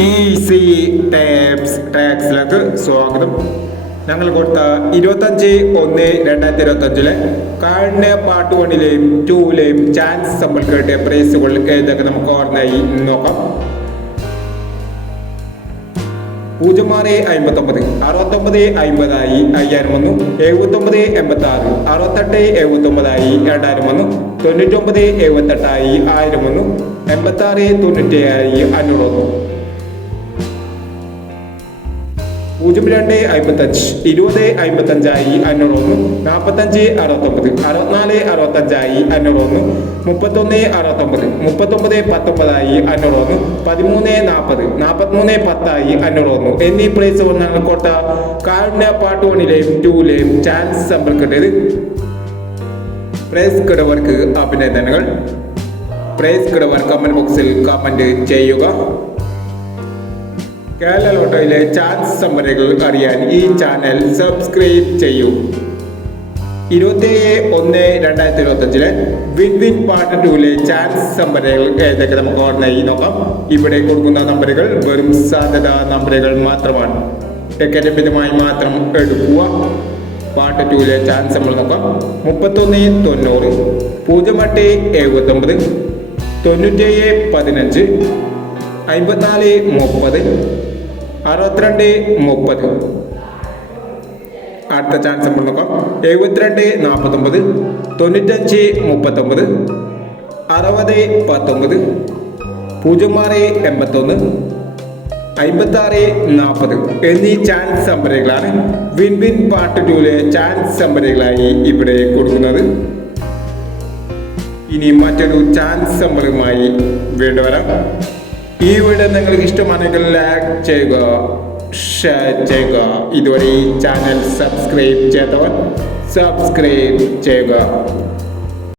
Easy ടാക്സിലേക്ക് സ്വാഗതം. ഞങ്ങൾ കൊടുത്ത 25/1/2025 കഴിഞ്ഞ പാർട്ട് 1ലെയും 2ലെയും ചാൻസ് നമ്മൾ കേട്ട പ്രൈസുകൾ ഏതൊക്കെ നമുക്ക് ഓർമ്മയായി നോക്കാം. 0659 6950 ആയി 5000 വന്നു. 7986 6879 ആയി 2000 വന്നു. 9978 ആയി 1000 വന്നു. 8697 ആയി 500 വന്നു. 0255 2055 ആയി 500 വന്നു. 4569 6465 ആയി 500 വന്നു. 3169 3919 ആയി 500 വന്നു. 1340 4310 ആയി 500 വന്നു. എന്നീ പ്രൈസ് ഞങ്ങൾ കൊടുത്ത കഴിഞ്ഞ പാർട്ട് 1ലെയും 2ലെയും ചാൻസ് സമ്പർക്കട്ടത്. പ്രൈസ് കിടവർക്ക് അഭിനന്ദനങ്ങൾ. പ്രൈസ് കിടവർ കമന്റ് ബോക്സിൽ കമന്റ് ചെയ്യുക. കേരള ലോട്ടറിയിലെ ചാൻസ് സമ്മറികൾ അറിയാൻ ഈ ചാനൽ സബ്സ്ക്രൈബ് ചെയ്യൂ. 27/1/2025 വിൻ വിൻ പാർട്ട് 2ലെ ചാൻസ് നമ്പറുകൾ ഏതൊക്കെ നമുക്ക് ഓർമ്മയായി നോക്കാം. ഇവിടെ കൊടുക്കുന്ന നമ്പറുകൾ വെറും സാധ്യത നമ്പറുകൾ മാത്രമാണ്. ടിക്കറ്റ് മാത്രം എടുക്കുക. പാർട്ട് 2ലെ ചാൻസ് നമ്മൾ നോക്കാം. 3190 0879 9715 5430 6230. അടുത്ത ചാൻസ് നമ്മൾ നോക്കാം. 7249 9539 6019 0681 5640 എന്നീ ചാൻസ് നമ്പറുകളാണ് വിൻ വിൻ പാർട്ട് 2ലെ ചാൻസ് നമ്പറുകളായി ഇവിടെ കൊടുക്കുന്നത്. ഇനി മറ്റൊരു ചാൻസ് നമ്പറുമായി വീണ്ടും വരാം. ഈ വീഡിയോ നിങ്ങൾക്ക് ഇഷ്ടമാണെങ്കിൽ ലൈക്ക് ചെയ്യുക, ഷെയർ ചെയ്യുക. ഇതുവരെ ഈ ചാനൽ സബ്സ്ക്രൈബ് ചെയ്തവർ സബ്സ്ക്രൈബ് ചെയ്യുക.